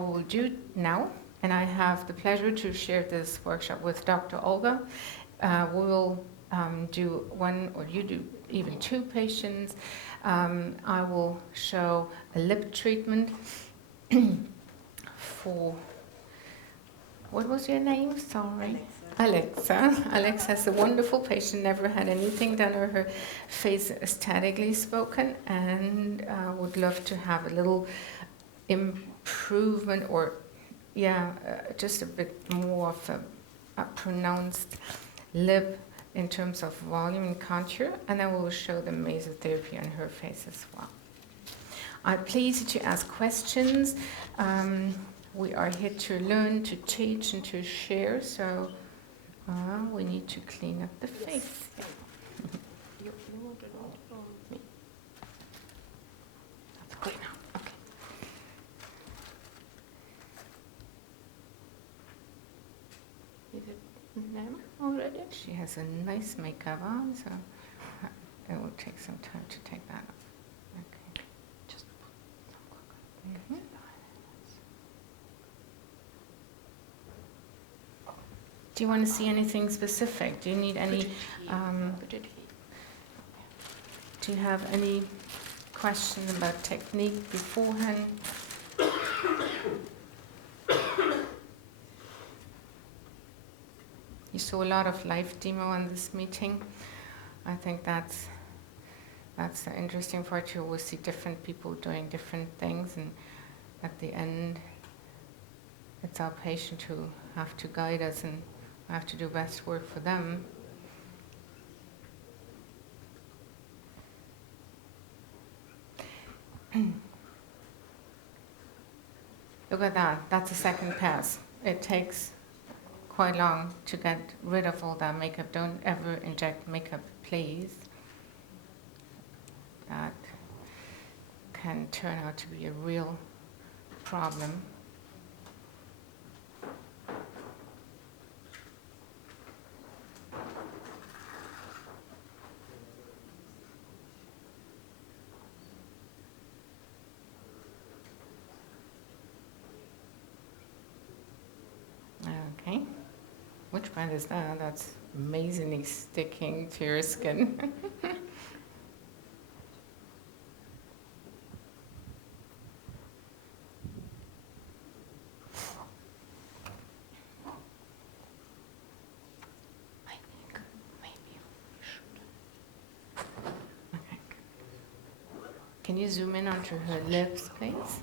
Will do now, and I have the pleasure to share this workshop with Dr. Olga. We will do one, or you do even two patients. I will show a lip treatment for, what was your name? Sorry. Alexa. Alexa is a wonderful patient, never had anything done or her face aesthetically spoken, and would love to have a little improvement, or just a bit more of a pronounced lip in terms of volume and contour, and I will show the mesotherapy on her face as well. I'm pleased to ask questions. We are here to learn, to teach, and to share, so we need to clean up the face. You want it all from me? That's clean up. Okay. Is it them already? She has a nice makeup on, so it will take some time to take that off. Okay. Just put some Do you want to see anything specific? Do you need any? Do you have any questions about technique beforehand? You saw a lot of live demo in this meeting. I think that's the interesting part. You always see different people doing different things, and at the end, it's our patient who have to guide us and have to do best work for them. Look at that. That's a second pass. It takes quite long to get rid of all that makeup. Don't ever inject makeup, please. That can turn out to be a real problem. Okay. Which part is that? That's amazingly sticking to your skin. I think maybe we should. Okay. Can you zoom in onto her lips, please?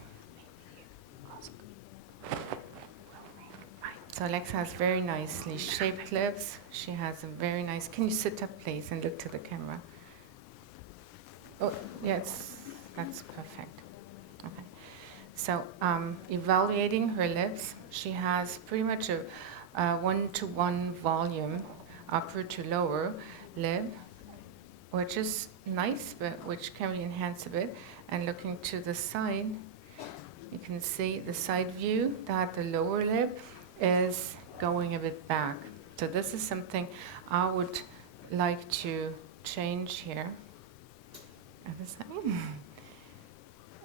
So Alexa has very nicely shaped lips. She has a very nice, can you sit up please and look to the camera? Oh, yes, that's perfect. Okay. So evaluating her lips, she has pretty much a 1-to-1 volume, upper to lower lip, which is nice, but which can be enhanced a bit. And looking to the side, you can see the side view that the lower lip is going a bit back. So this is something I would like to change here.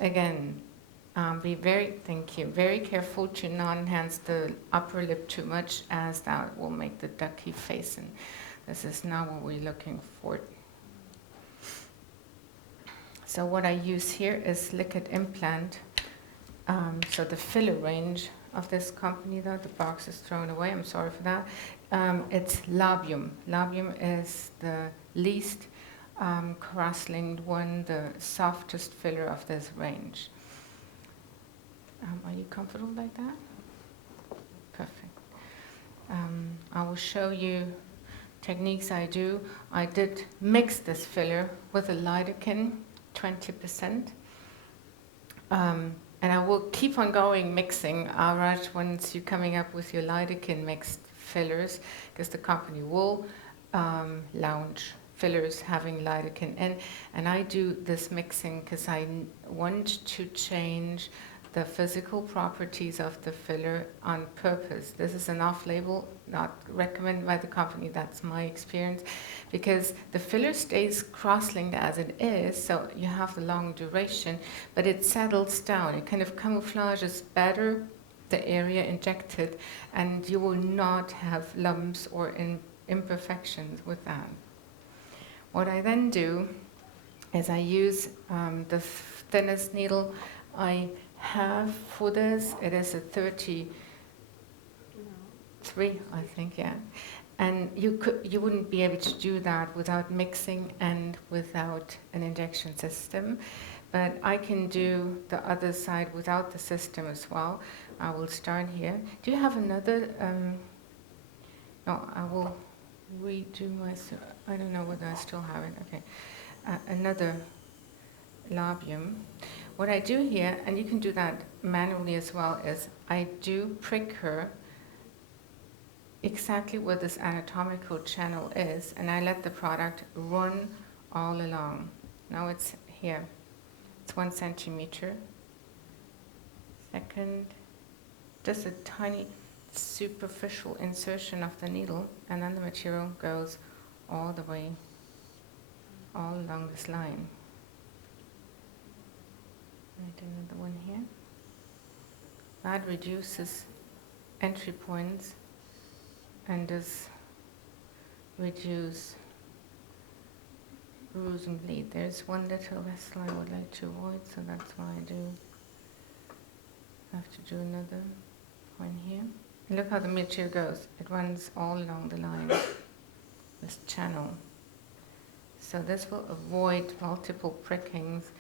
Again, be very careful to not enhance the upper lip too much, as that will make the ducky face, and this is not what we're looking for. So what I use here is Liquidimplant. So the filler range of this company, though the box is thrown away, I'm sorry for that. It's Labium. Labium is the least cross-linked one, the softest filler of this range. Are you comfortable like that? Perfect. I will show you techniques I do. I did mix this filler with a lidocaine, 20%. And I will keep on going mixing, alright, once you're coming up with your lidocaine mixed fillers, because the company will launch fillers having lidocaine in. And I do this mixing because I want to change the physical properties of the filler on purpose. This is an off-label, not recommended by the company, that's my experience, because the filler stays cross-linked as it is, so you have the long duration, but it settles down. It kind of camouflages better the area injected, and you will not have lumps or imperfections with that. What I then do is I use the thinnest needle I have for this. It is a 33, I think, yeah. And you wouldn't be able to do that without mixing and without an injection system. But I can do the other side without the system as well. I will start here. Do you have another? No, I will redo my. I don't know whether I still have it. Okay, another labium. What I do here, and you can do that manually as well, is I do prick her exactly where this anatomical channel is, and I let the product run all along. Now it's here. It's 1 centimeter. Second, just a tiny superficial insertion of the needle, and then the material goes all the way, all along this line. I do another one here. That reduces entry points and does reduce bruise and bleed. There's one little vessel I would like to avoid, so that's why I have to do another one here. And look how the material goes. It runs all along the line, this channel. So this will avoid multiple prickings.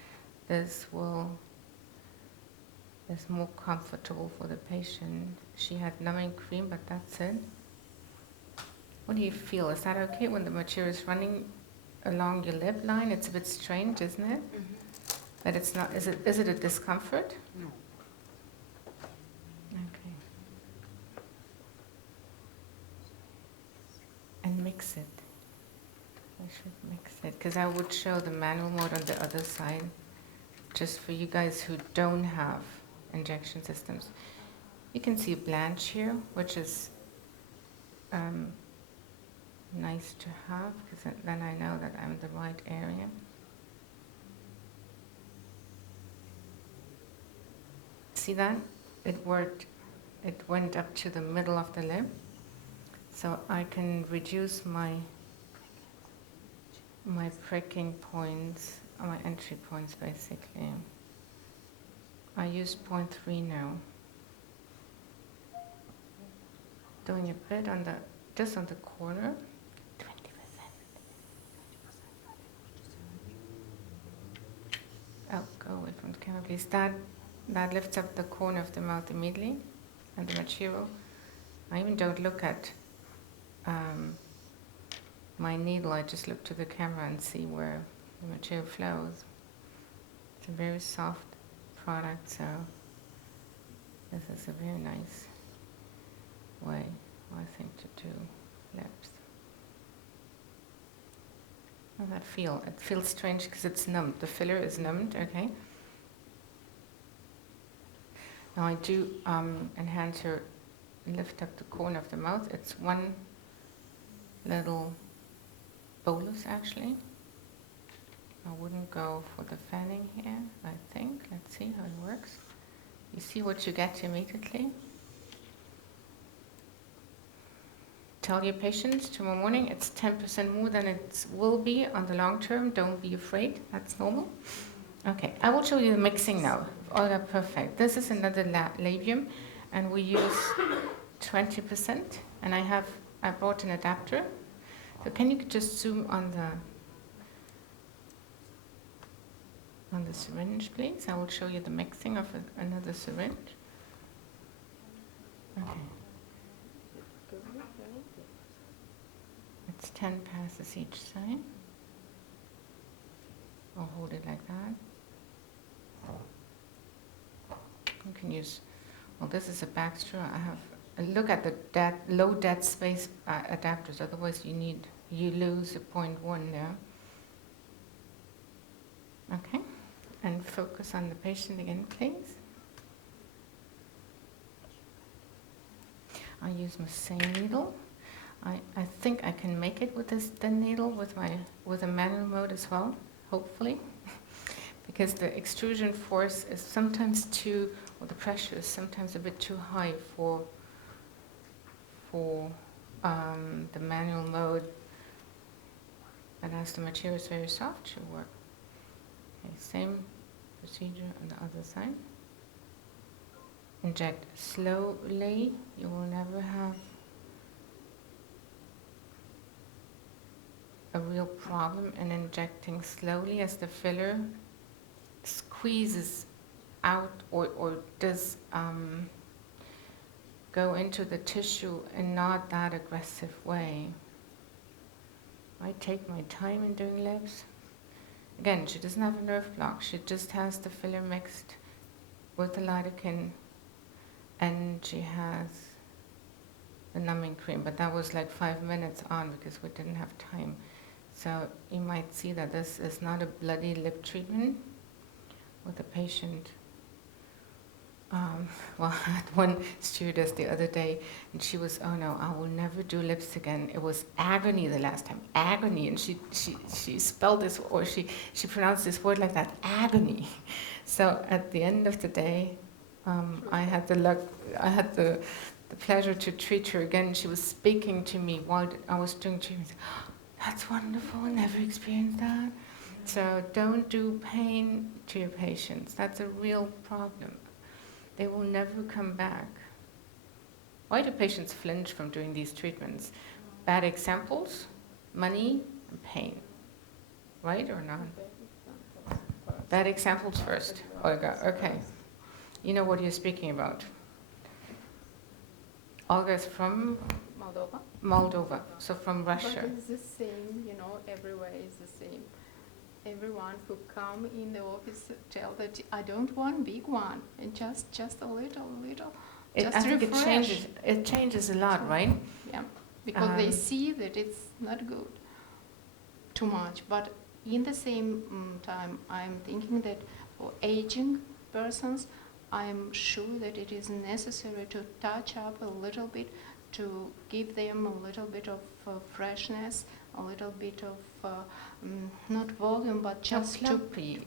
This is more comfortable for the patient. She had numbing cream, but that's it. What do you feel? Is that okay when the material is running along your lip line? It's a bit strange, isn't it? Mm-hmm. But it's not. Is it a discomfort? No. Okay. And mix it. I should mix it because I would show the manual mode on the other side, just for you guys who don't have injection systems. You can see a blanch here, which is nice to have, because then I know that I'm in the right area. See that? It worked. It went up to the middle of the lip. So I can reduce my pricking points, my entry points basically. I use 0.3 now. Doing a bit on just on the corner. 20%. Oh, go away from the camera, please. That lifts up the corner of the mouth immediately, and the material. I even don't look at my needle. I just look to the camera and see where the material flows. It's a very soft product, so this is a very nice way, I think, to do lips. How does that feel? It feels strange because it's numbed. The filler is numbed, okay? Now I do enhance her, lift up the corner of the mouth. It's one little bolus actually. I wouldn't go for the fanning here, I think. Let's see how it works. You see what you get immediately. Tell your patients tomorrow morning it's 10% more than it will be on the long term. Don't be afraid, that's normal. Okay, I will show you the mixing now. Olga, perfect. This is another labium, and we use 20%, and I brought an adapter. So can you just zoom on the syringe, please? I will show you the mixing of another syringe. Okay. It's 10 passes each side. I'll hold it like that. You can use, well, this is a back straw. I have, look at the low dead space adapters, otherwise you lose a 0.1 there. Okay, and focus on the patient again, please. I use my same needle. I think I can make it with this thin needle with a manual mode as well, hopefully, because the extrusion force is sometimes or the pressure is sometimes a bit too high for the manual mode. And as the material is very soft, should work. Okay, same procedure on the other side. Inject slowly. You will never have a real problem in injecting slowly, as the filler squeezes out or does go into the tissue in not that aggressive way. I take my time in doing lips. Again, she doesn't have a nerve block. She just has the filler mixed with the lidocaine, and she has the numbing cream. But that was like 5 minutes on because we didn't have time. So you might see that this is not a bloody lip treatment with the patient. Well, I had one stewardess the other day, and she was, oh no, I will never do lips again. It was agony the last time, agony. And she spelled this, or she pronounced this word like that, agony. So at the end of the day, I had the pleasure to treat her again. She was speaking to me while I was doing treatment. That's wonderful, I never experienced that. So don't do pain to your patients. That's a real problem. They will never come back. Why do patients flinch from doing these treatments? Bad examples, money, and pain. Right or not? Bad examples first, Olga. Okay. You know what you're speaking about. Olga is from Moldova. Moldova, so from Russia. But it's the same, everywhere is the same. Everyone who come in the office tell that I don't want big one, and just a little, just I think refresh. it changes a lot, right? Yeah, because they see that it's not good, too much. But in the same time, I'm thinking that for aging persons, I'm sure that it is necessary to touch up a little bit, to give them a little bit of freshness, a little bit of not volume, but just plumpy.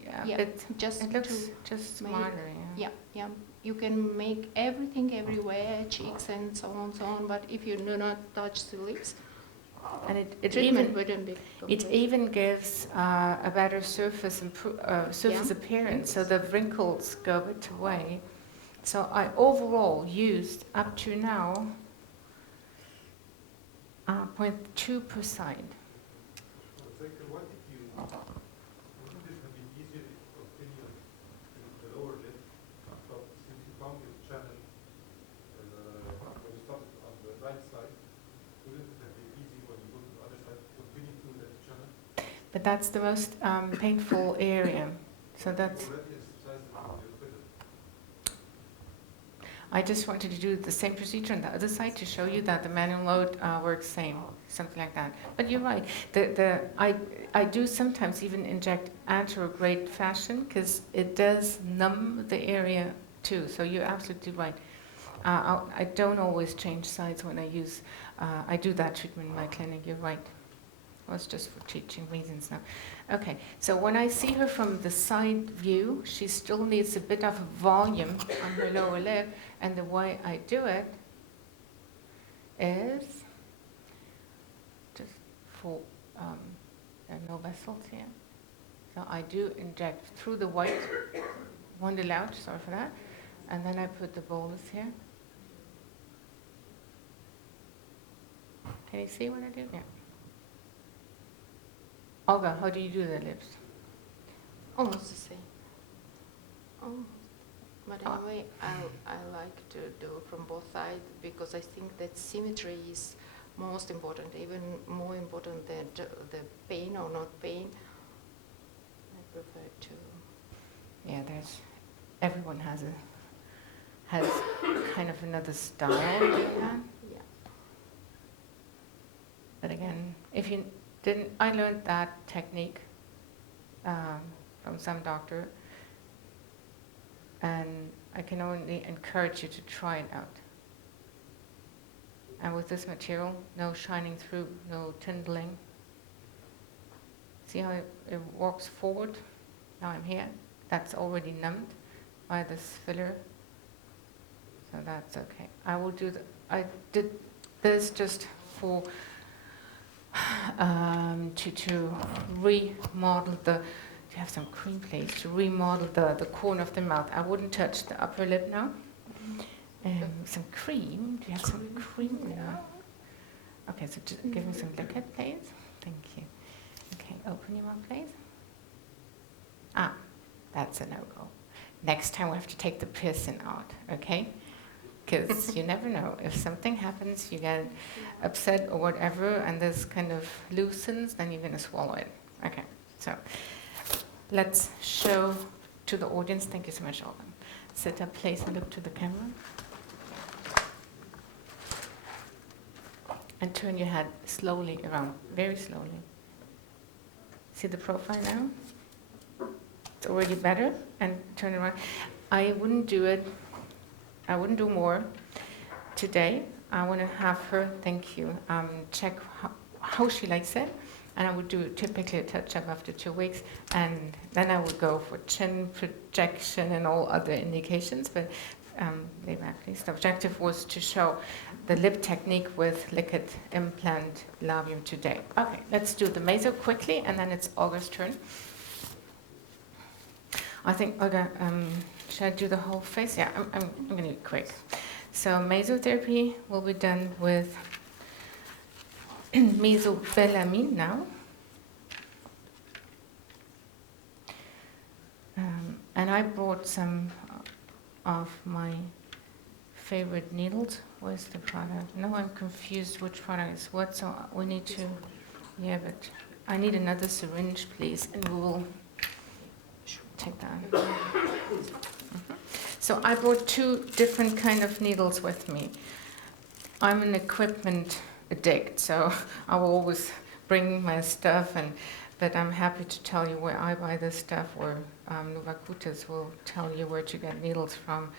Just it looks to just smarter. Yeah. You can make everything everywhere, cheeks and so on. But if you do not touch the lips, and it even gives a better surface appearance, so the wrinkles go a bit away. So I overall used up to now 0.2 per side. What if you wouldn't this have been easier if you continue the lower lip? So since you found your channel when you started on the right side, wouldn't it have been easy when you go to the other side to continue through that channel? But that's the most painful area. So that's. I just wanted to do the same procedure on the other side to show you that the manual mode works same, something like that. But you're right. I do sometimes even inject anterograde fashion because it does numb the area too. So you're absolutely right. I don't always change sides when I use. I do that treatment in my clinic. You're right. Well, it's just for teaching reasons now. Okay, so when I see her from the side view, she still needs a bit of volume on her lower lip, and the way I do it is just for there are no vessels here. So I do inject through the white, one little out, sorry for that, and then I put the bolus here. Can you see what I do? Yeah. Olga, how do you do the lips? Almost the same. Almost. But anyway, I like to do from both sides because I think that symmetry is most important, even more important than the pain or not pain. I prefer to. Yeah, everyone has kind of another style doing that. Yeah. But again, if you didn't, I learned that technique from some doctor, and I can only encourage you to try it out. And with this material, no shining through, no tindling. See how it walks forward? Now I'm here. That's already numbed by this filler, so that's okay. I will do I did this just for to remodel the. You have some cream, please, to remodel the corner of the mouth. I wouldn't touch the upper lip now. Some cream. Do you have some cream? No. Okay, so just give me some liquid, please. Thank you. Okay, open your mouth, please. Ah, that's a no-go. Next time we have to take the piercing out, okay? Because you never know. If something happens, you get upset or whatever, and this kind of loosens, then you're going to swallow it. Okay, so let's show to the audience. Thank you so much, Olga. Sit up, please, and look to the camera. And turn your head slowly around, very slowly. See the profile now? It's already better. And turn around. I wouldn't do it. I wouldn't do more today. I want to have her, thank you, check how she likes it. And I would do typically a touch-up after 2 weeks. And then I would go for chin projection and all other indications. But lay back, please. The objective was to show the lip technique with Liquidimplant labium today. Okay, let's do the Meso quickly, and then it's Olga's turn. I think, Olga, should I do the whole face? Yeah, I'm going to do it quick. So mesotherapy will be done with Meso Bellamine now. And I brought some of my favorite needles. Where's the product? No, I'm confused which product is what, so we need to, yeah, but I need another syringe, please, and we will take that. So I brought 2 different kind of needles with me. I'm an equipment addict, so I will always bring my stuff, but I'm happy to tell you where I buy this stuff, or Cutis will tell you where to get needles from.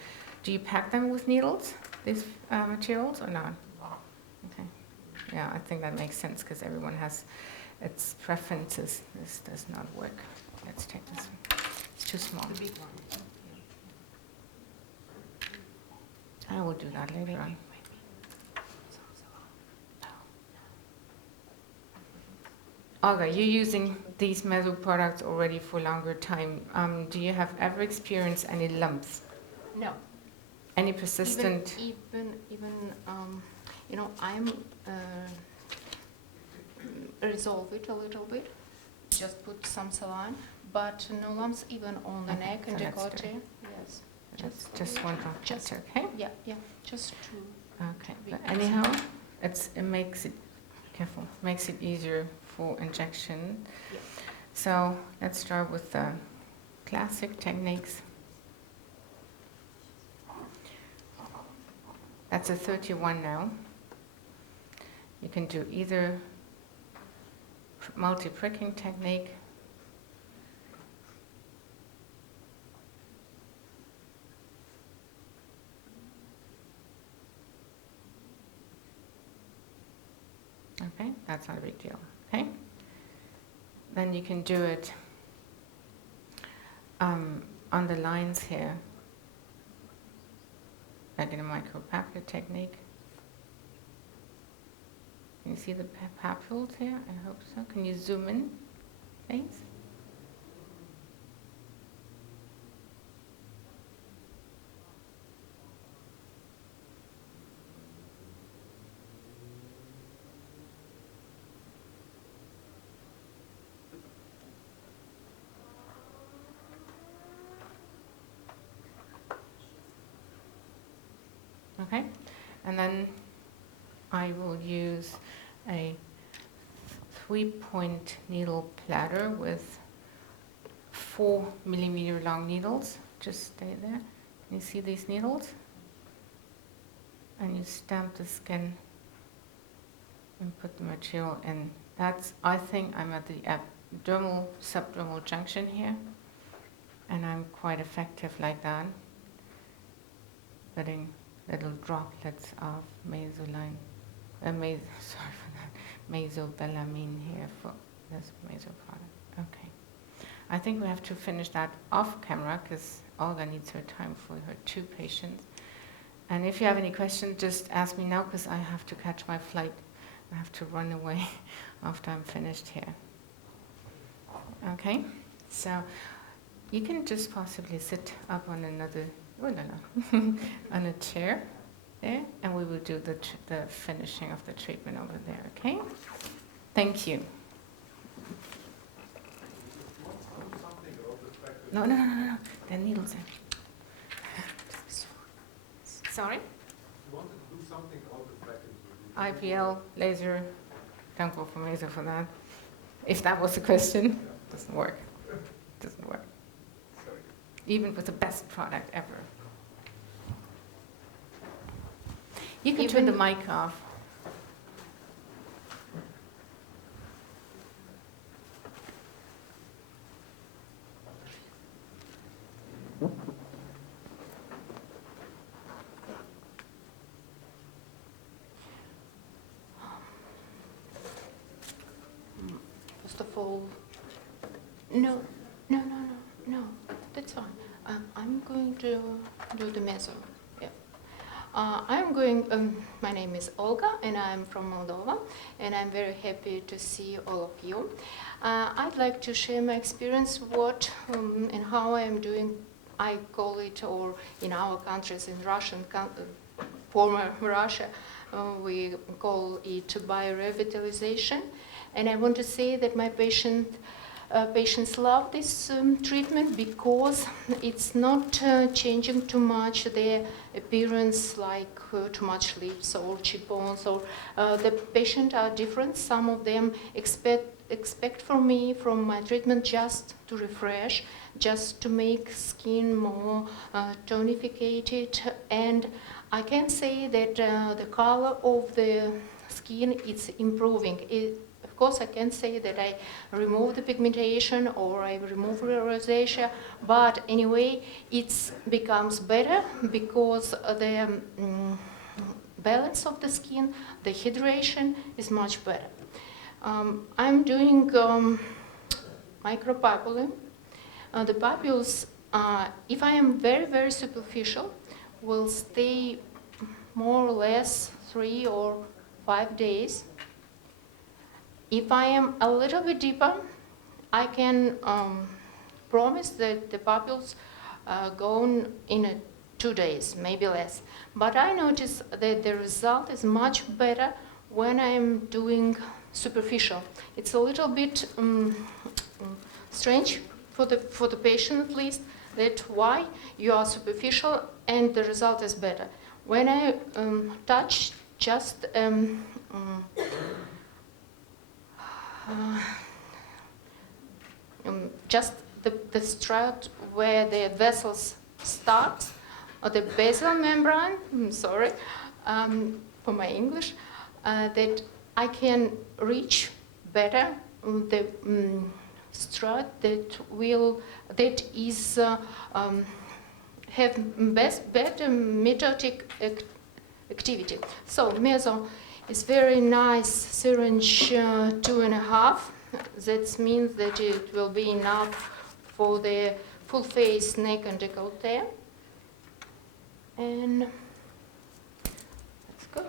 Do you pack them with needles, these materials, or not? Okay. Yeah, I think that makes sense because everyone has its preferences. This does not work. Let's take this one. It's too small. The big one. I will do that later on. Olga, you're using these Meso products already for a longer time. Do you have ever experienced any lumps? No. Any persistent? Even you know, I'm resolve it a little bit. Just put some saline, but no lumps even on the neck and décolleté. Yes. Just one drop. Just okay. Yeah. Just to. Okay. But anyhow, it makes it careful. Makes it easier for injection. Yeah. So let's start with the classic techniques. That's a 31 now. You can do either multi-pricking technique, okay, that's not a big deal, okay? Then you can do it on the lines here, like in a micropapular technique. Can you see the papules here? I hope so. Can you zoom in, please? Okay, and then I will use a 3-point needle platter with 4mm long needles. Just stay there. You see these needles? And you stamp the skin and put the material in. That's, I think I'm at the abdominal, subdermal junction here, and I'm quite effective like that, putting little droplets of mesoline, sorry for that, Meso Bellamine here for this Meso product. Okay. I think we have to finish that off camera because Olga needs her time for her 2 patients. And if you have any questions, just ask me now because I have to catch my flight. I have to run away after I'm finished here. Okay? So you can just possibly sit up on another, oh la la, on a chair there, and we will do the finishing of the treatment over there, okay? Thank you. No, no, no, no, no. The needles are. Sorry? You wanted to do something about the vacuum. IPL, laser, don't go for Meso for that. If that was the question, doesn't work. Doesn't work. Sorry. Even with the best product ever. You can turn the mic off. First of all, no, that's fine. I'm going to do the Meso. Yeah. I'm going, my name is Olga and I'm from Moldova, and I'm very happy to see all of you. I'd like to share my experience, what and how I'm doing, I call it, or in our countries, in Russian, former Russia, we call it biorevitalization. And I want to say that my patients love this treatment because it's not changing too much their appearance, like too much lips or cheekbones, or the patients are different. Some of them expect from me, from my treatment, just to refresh, just to make skin more tonificated. And I can say that the color of the skin is improving. Of course, I can say that I remove the pigmentation or I remove the rosacea, but anyway, it becomes better because the balance of the skin, the hydration is much better. I'm doing micropupilling. The papules, if I am very, very superficial, will stay more or less 3 or 5 days. If I am a little bit deeper, I can promise that the papules go in 2 days, maybe less. But I notice that the result is much better when I'm doing superficial. It's a little bit strange for the patient, at least, that why you are superficial and the result is better. When I touch just just the strut where the vessels start, or the basal membrane, sorry for my English, that I can reach better the strut that is have better mitotic activity. So Meso is very nice syringe 2.5. That means that it will be enough for the full face, neck and décolleté. And let's go.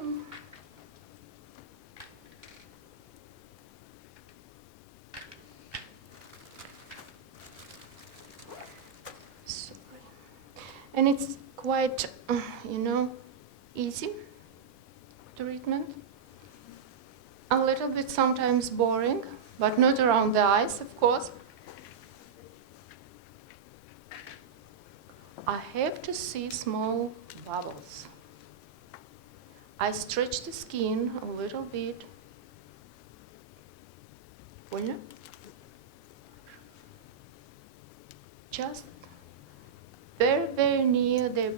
Sorry. And it's quite, easy treatment. A little bit sometimes boring, but not around the eyes, of course. I have to see small bubbles. I stretch the skin a little bit. Больно? Just very, very near the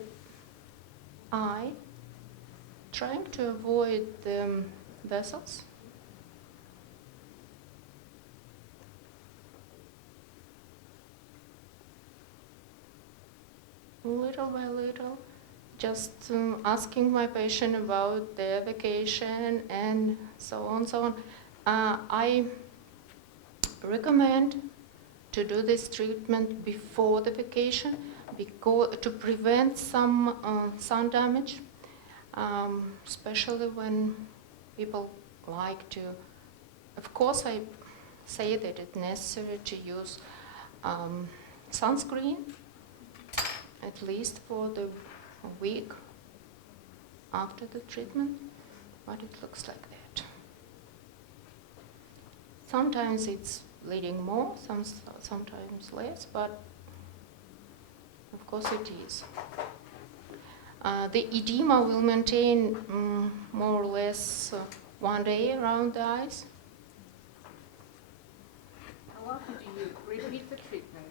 eye, trying to avoid the vessels. Little by little, just asking my patient about their vacation and so on, so on. I recommend to do this treatment before the vacation because to prevent some sun damage, especially when people like to. Of course, I say that it's necessary to use sunscreen at least for the week after the treatment, but it looks like that. Sometimes it's bleeding more, sometimes less, but of course it is. The edema will maintain more or less 1 day around the eyes. How often do you repeat the treatment,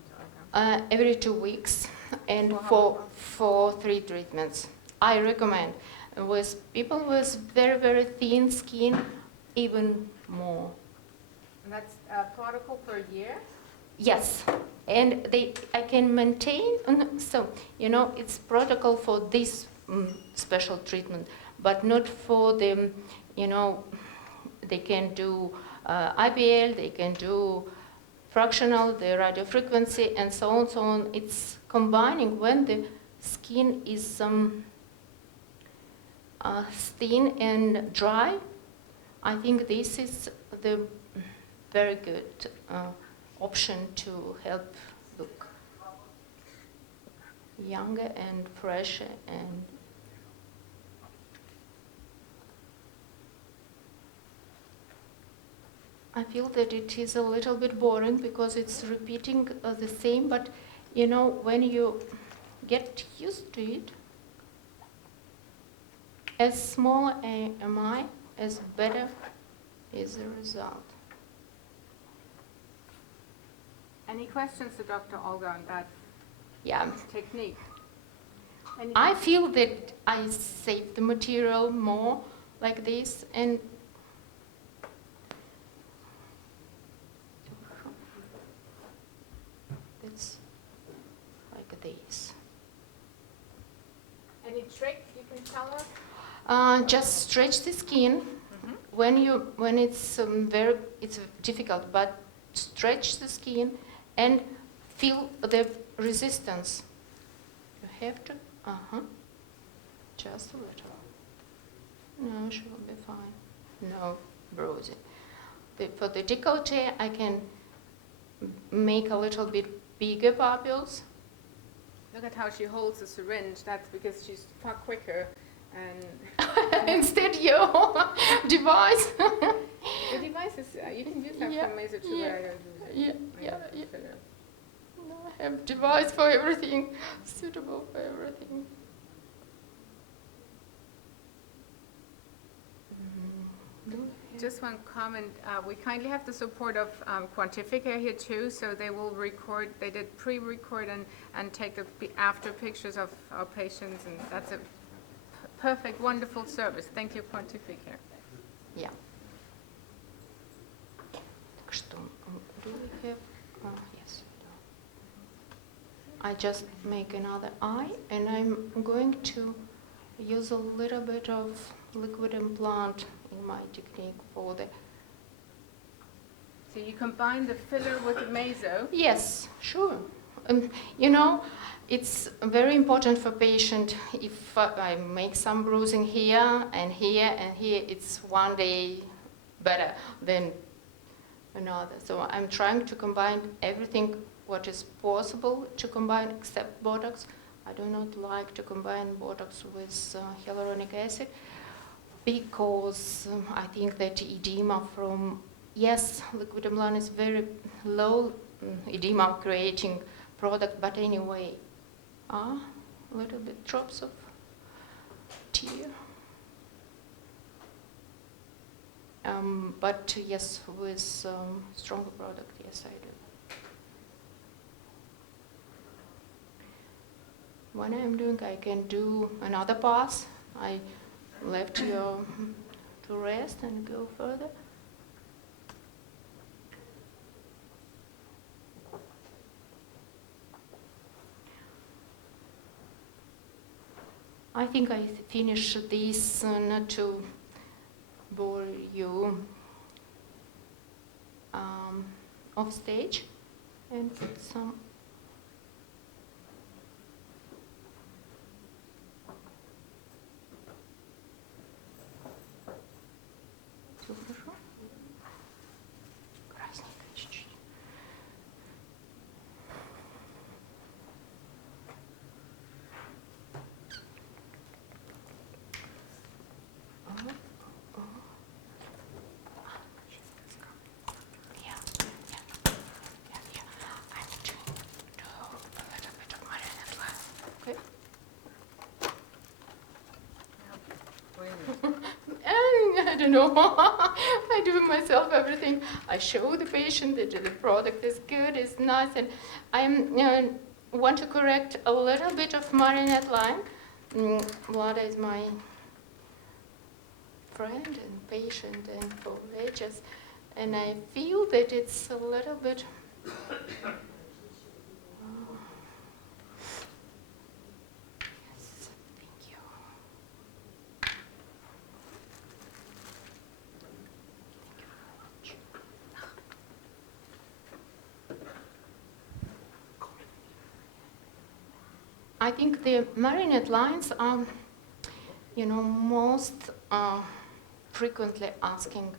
Olga? Every 2 weeks, and for 3 treatments. I recommend with people with very, very thin skin, even more. And that's a protocol per year? Yes, and I can maintain, so, you know, it's protocol for this special treatment, but not for the, you know, they can do IPL, they can do fractional, the radio frequency, and so on, so on. It's combining when the skin is thin and dry. I think this is the very good option to help look younger and fresh. And I feel that it is a little bit boring because it's repeating the same, but you know, when you get used to it, as small am I, as better is the result. Any questions to Dr. Olga on that technique? I feel that I save the material more like this, and it's like this. Any trick you can tell us? Just stretch the skin. When it's it's difficult, but stretch the skin and feel the resistance. You have to, just a little. No, she'll be fine. No bruising. For the décolleté, I can make a little bit bigger papules. Look at how she holds the syringe. That's because she's far quicker. And instead your device. The device is, you can use that from Meso to where I don't use it. No, I have device for everything, suitable for everything. Just one comment. We kindly have the support of Quantifica here too, so they will record. They did pre-record and take the after pictures of our patients, and that's a perfect, wonderful service. Thank you, Quantifica. Yeah. Do we have? Yes. I just make another eye, and I'm going to use a little bit of Liquidimplant in my technique for the. So you combine the filler with the Meso? Yes, sure. You know, it's very important for patient. If I make some bruising here and here and here, it's 1 day better than another. So I'm trying to combine everything what is possible to combine except Botox. I do not like to combine Botox with hyaluronic acid because I think that edema from, yes, Liquidimplant is very low edema creating product, but anyway, a little bit drops of tear. But yes, with stronger product, yes, I do. When I'm doing, I can do another pass. I left you to rest and go further. I think I finished this not to bore you off stage. and put some. Всё хорошо? Красненько чуть-чуть. Yeah. I'm trying to do a little bit of marionette line. Okay. I don't know. I do myself everything. I show the patient that the product is good, it's nice, and I want to correct a little bit of marionette line. Vlada is my friend and patient and for ages, and I feel that it's a little bit. Yes, thank you. I think the marionette lines are, most frequently asking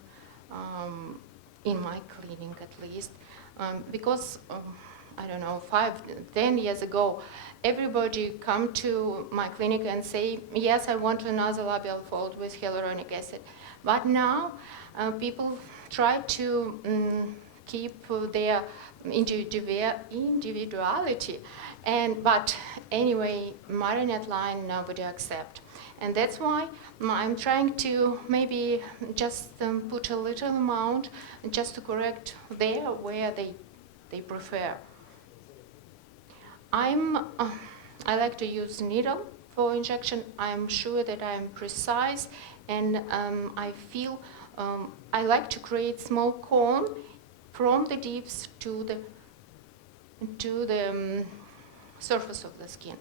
in my clinic at least, because I don't know, 5-10 years ago, everybody come to my clinic and say, yes, I want another labial fold with hyaluronic acid. But now people try to keep their individuality, but anyway, marionette line nobody accept. And that's why I'm trying to maybe just put a little amount just to correct there where they prefer. I like to use needle for injection. I'm sure that I'm precise, and I feel I like to create small cone from the tips to the surface of the skin.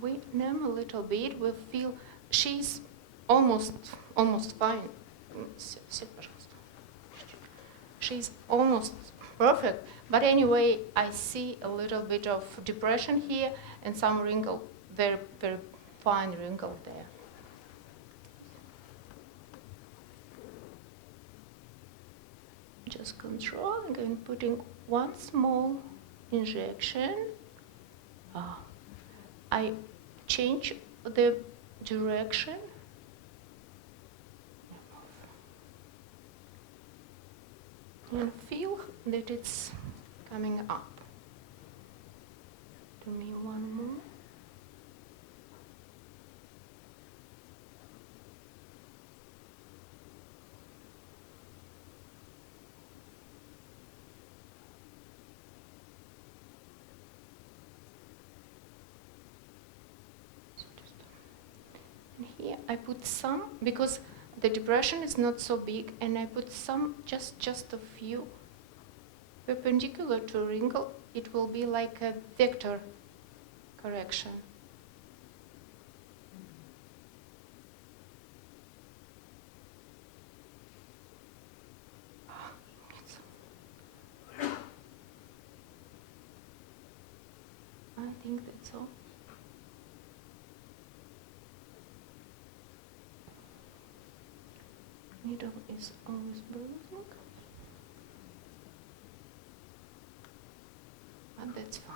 We numb a little bit. We feel she's almost fine. She's almost perfect. But anyway, I see a little bit of depression here and some wrinkle, very, very fine wrinkle there. Just controlling and putting one small injection. I change the direction. And feel that it's coming up. Do me one more. And here I put some, because the depression is not so big, and I put some, just a few, perpendicular to wrinkle. It will be like a vector correction. I think that's all. Needle is always bruising, but that's fine.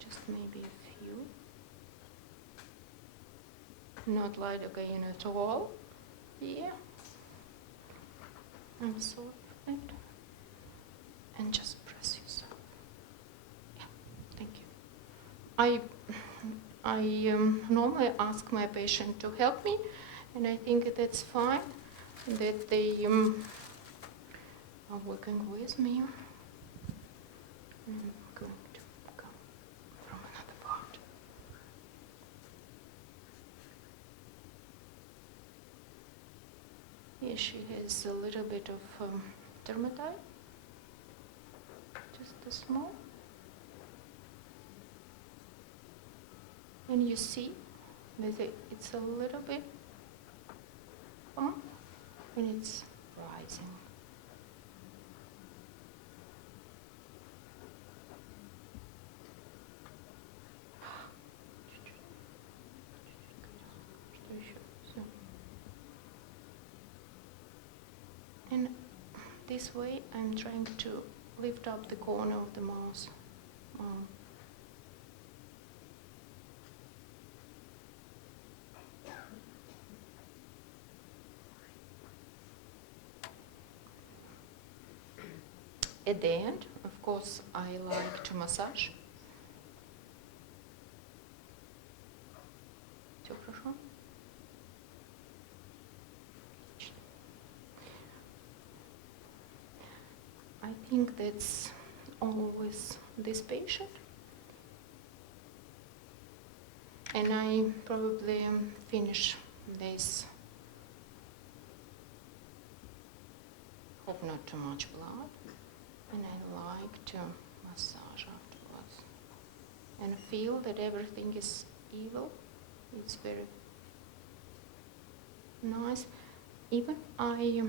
Just maybe a few. Not lidocaine at all. Yeah. I'm sorry. And just press yourself. Yeah, thank you. I normally ask my patient to help me, and I think that's fine, that they are working with me. I'm going to come from another part. Here she has a little bit of dermatite. Just too small. And you see that it's a little bit bump and it's rising. And this way I'm trying to lift up the corner of the mouth. At the end, of course, I like to massage. Всё хорошо? I think that's all with this patient. And I probably finish this. Hope not too much blood. And I like to massage afterwards. And feel that everything is evil. It's very nice. Even I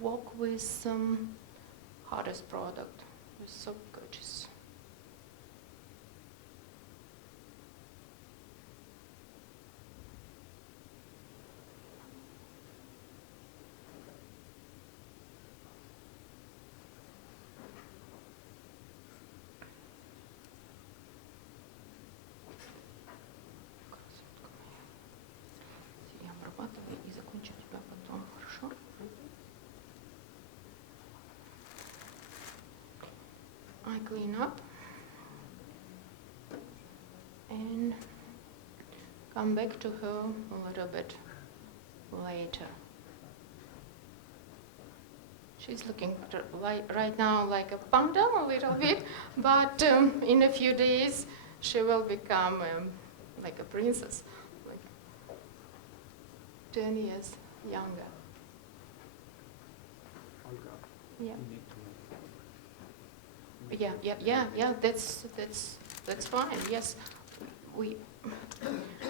work with some hardest product, with soap Cutis. Я обрабатываю и закончу тебя потом, хорошо? I clean up and come back to her a little bit later. She's looking right now like a panda a little bit, but in a few days she will become like a princess, like 10 years younger. Olga, Yeah. you need to Yeah. That's fine. Yes, we.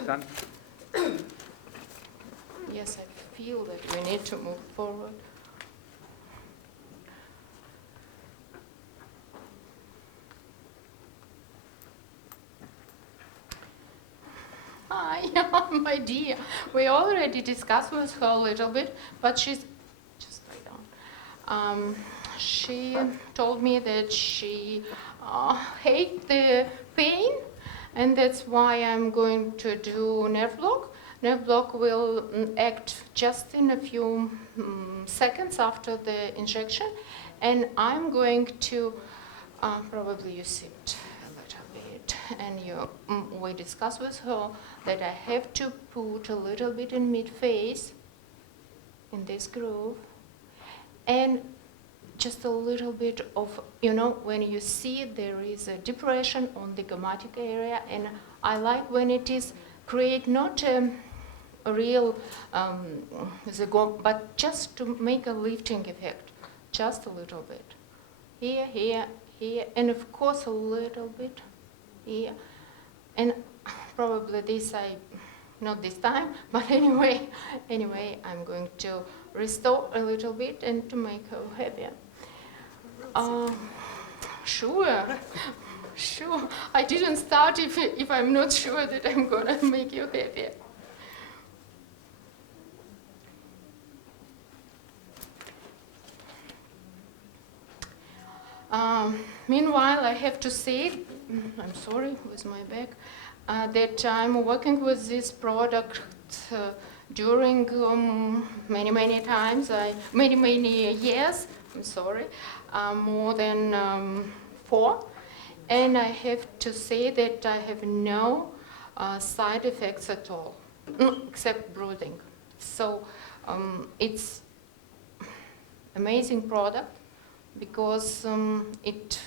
done. Yes, I feel that we need to move forward. Hi, my dear. We already discussed with her a little bit, but she's just lay down. She told me that she hates the pain, and that's why I'm going to do nerve block. Nerve block will act just in a few seconds after the injection, and I'm going to probably you see it a little bit, and we discussed with her that I have to put a little bit in mid-face in this groove, and just a little bit of, when you see there is a depression on the gummatic area, and I like when it is create not a real but just to make a lifting effect, just a little bit. Here, and of course a little bit here. And probably this not this time, but anyway, I'm going to restore a little bit and to make her happier. Sure. I didn't start if I'm not sure that I'm gonna make you happier. Meanwhile, I have to say, I'm sorry with my back, that I'm working with this product during many times, many years. I'm sorry, more than 4, and I have to say that I have no side effects at all, except brooding. So it's amazing product because it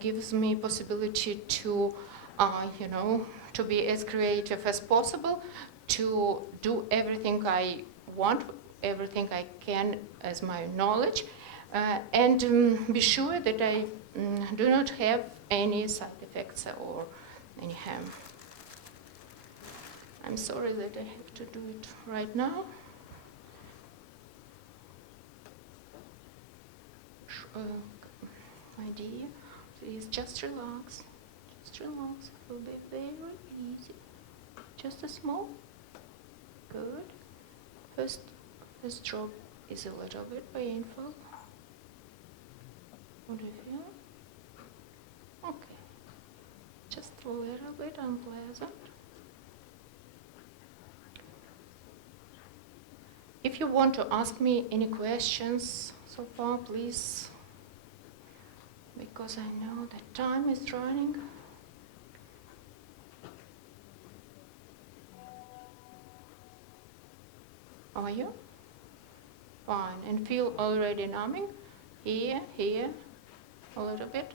gives me possibility to, to be as creative as possible, to do everything I want, everything I can as my knowledge, and be sure that I do not have any side effects or any harm. I'm sorry that I have to do it right now. My dear, please just relax. Just relax. It will be very easy. Just a small. Good. First drop is a little bit painful. What do you feel? Okay. Just a little bit unpleasant. If you want to ask me any questions so far, please, because I know that time is running. Are you? Fine. And feel already numbing? Here, a little bit.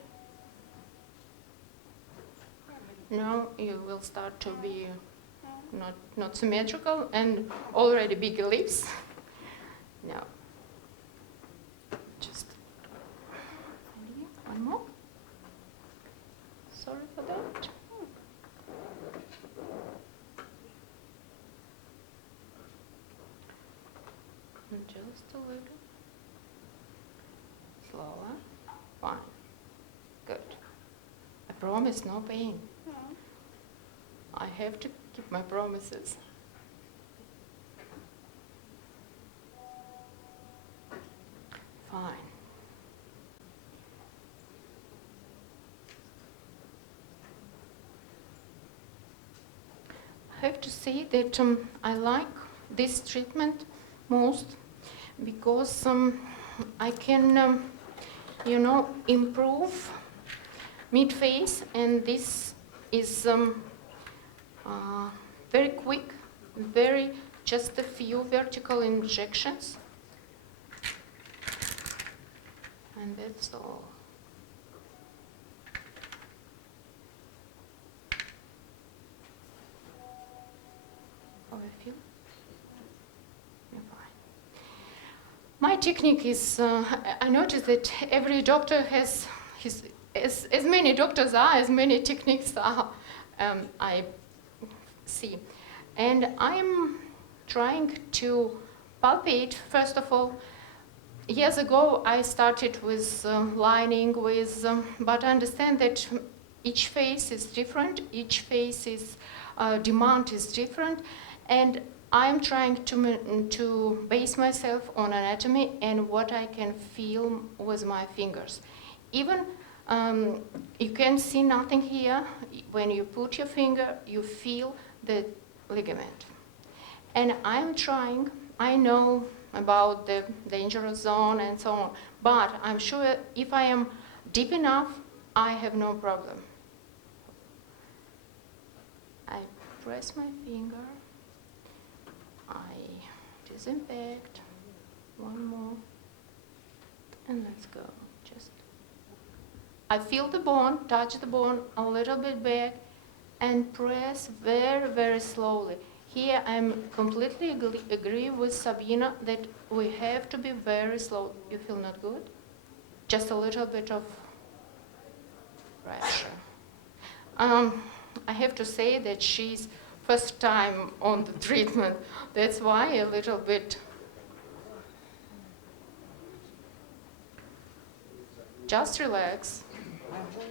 Now you will start to be not symmetrical and already big lips. No. Just one more. Sorry for that. And just a little. Slower. Fine. Good. I promise no pain. I have to keep my promises. Fine. I have to say that I like this treatment most because I can, improve mid-face, and this is very quick, just a few vertical injections, and that's all. How I feel? Yeah, fine. My technique is, I noticed that every doctor has as many doctors are, as many techniques are, I see. And I'm trying to palpate, first of all. Years ago, I started with lining, but I understand that each face is different, each face's demand is different, and I'm trying to base myself on anatomy and what I can feel with my fingers. Even you can see nothing here. When you put your finger, you feel the ligament. And I'm trying, I know about the dangerous zone and so on, but I'm sure if I am deep enough, I have no problem. I press my finger, I disinfect, one more, and let's go. Just, I feel the bone, touch the bone a little bit back, and press very, very slowly. Here I'm completely agree with Sabine that we have to be very slow. You feel not good? Just a little bit of pressure. I have to say that she's first time on the treatment. That's why a little bit. Just relax.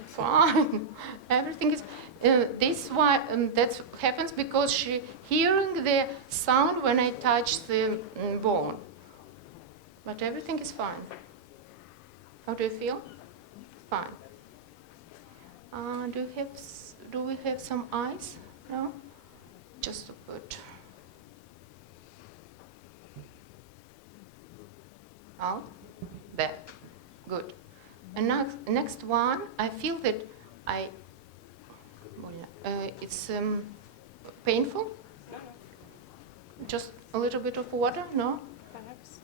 Fine. Everything is. That happens because she hearing the sound when I touch the bone. But everything is fine. How do you feel? Fine. Do we have some ice? No? Just to put. Out. There. Good. And next one, I feel that it's painful. Just a little bit of water, no? Perhaps.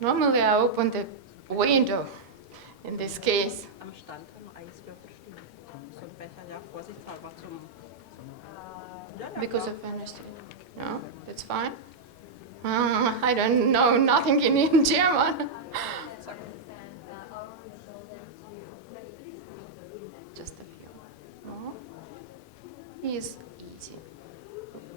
Normally I open the window in this case. Am Stand haben Eiswürfel stehen. So ein Becher, ja, vorsichtshalber zum. Ja, ja, Because klar. of anesthesia. No, that's fine. I don't know nothing in German. is easy.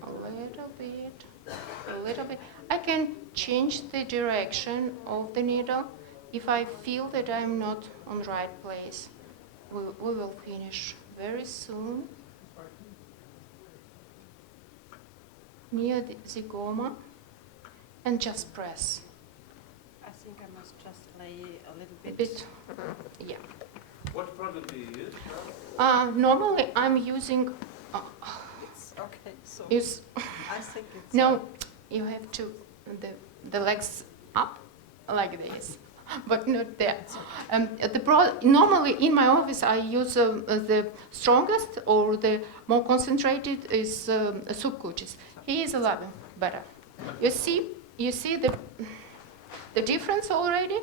A little bit, a little bit. I can change the direction of the needle if I feel that I'm not on the right place. We will finish very soon. Near the zygoma, and just press. I think I must just lay a little A bit. bit, yeah. What product do you use? Normally I'm using, It's okay. So use, I think it's no, you have to, the legs up like this, but not there. Normally in my office I use the strongest or the more concentrated is Cutis. He is 11 better. You see the difference already?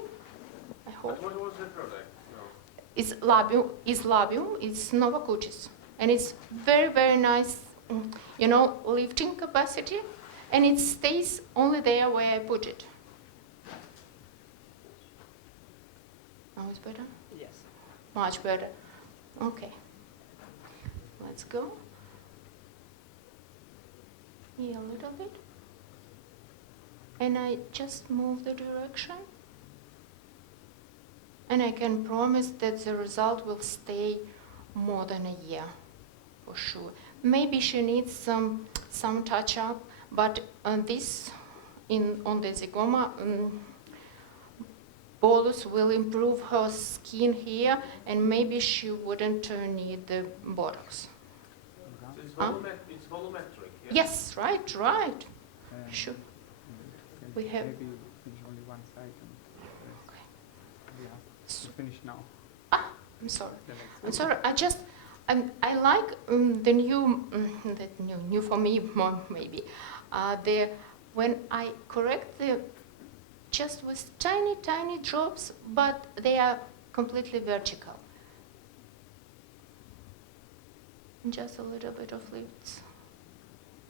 I hope. What was the product? No. It's labium, it's Nova Cutis. And it's very, very nice, lifting capacity. And it stays only there where I put it. Now it's better? yes. Much better. Okay. Let's go. Here a little bit. And I just move the direction. And I can promise that the result will stay more than a year, for sure. Maybe she needs some touch-up, but on the zygoma, bolus will improve her skin here, and maybe she wouldn't need the Botox. So it's volumetric, yeah? Yes, right. Sure. We have. Maybe finish only one side and Okay. we have to finish now. I'm sorry. The next I'm sorry. I like the new, new for me more maybe. When I correct just with tiny drops, but they are completely vertical. Just a little bit of lifts.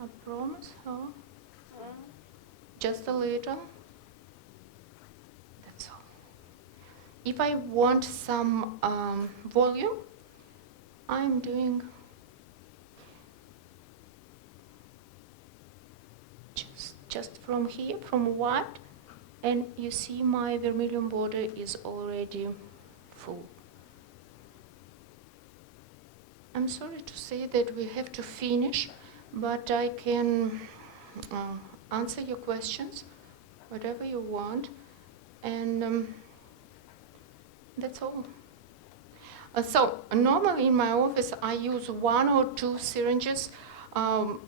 I promise. Oh. Just a little. That's all. If I want some volume, I'm doing just from here, from white, and you see my vermilion border is already full. I'm sorry to say that we have to finish, but I can answer your questions, whatever you want, and that's all. So normally in my office I use 1 or 2 syringes,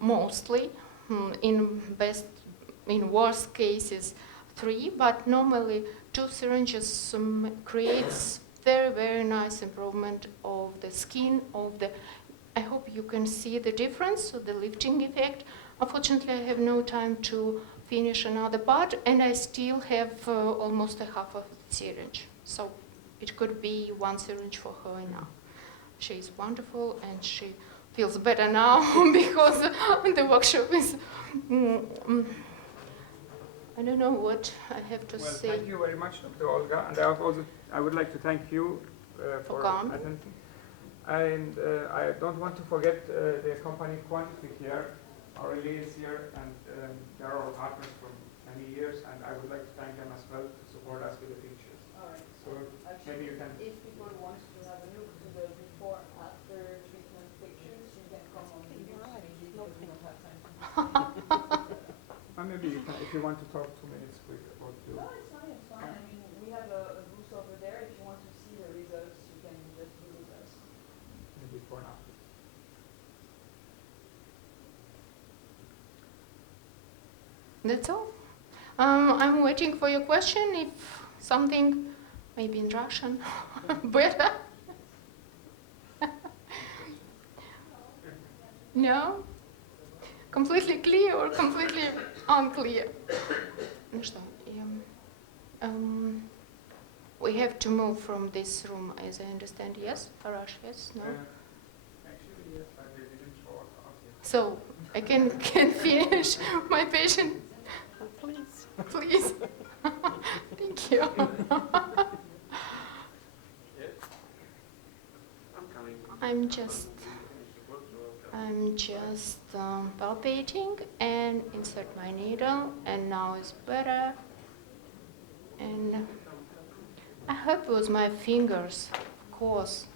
mostly. In worst cases 3, but normally 2 syringes creates very, very nice improvement of the skin, I hope you can see the difference, so the lifting effect. Unfortunately, I have no time to finish another part, and I still have almost a half of the syringe. So it could be 1 syringe for her now. She is wonderful, and she feels better now because the workshop is... I don't know what I have to say. Thank you very much, Dr. Olga, and I would like to thank you for attending. And I don't want to forget the company Quantity here. Aurelie is here, and they are our partners for many years, and I would like to thank them as well to support us with the pictures. All right. So maybe you can... If people want to have a look to the before-after treatment pictures, you can come on the next meeting because we don't have time. maybe you can, if you want to talk 2 minutes quick about you. No, it's fine, it's fine. I mean, we have a booth over there. If you want to see the results, you can just visit us. Before and after. That's all. I'm waiting for your question. If something, maybe in Russian, better. No? Completely clear or completely unclear? Ну что, we have to move from this room, as I understand. Yes? Parash, yes? No? Actually, yes, but they didn't show us out yet. So, I can finish my patient. Please. Please. Thank you. I'm coming. I'm just I'm just palpating and insert my needle, and now it's better. And I hope it was my fingers, of course,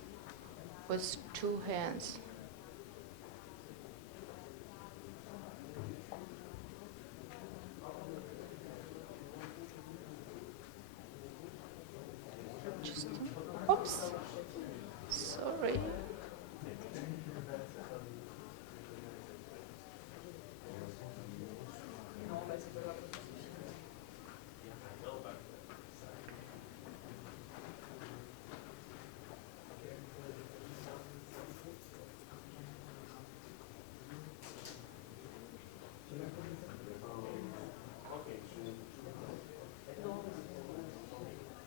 with 2 hands.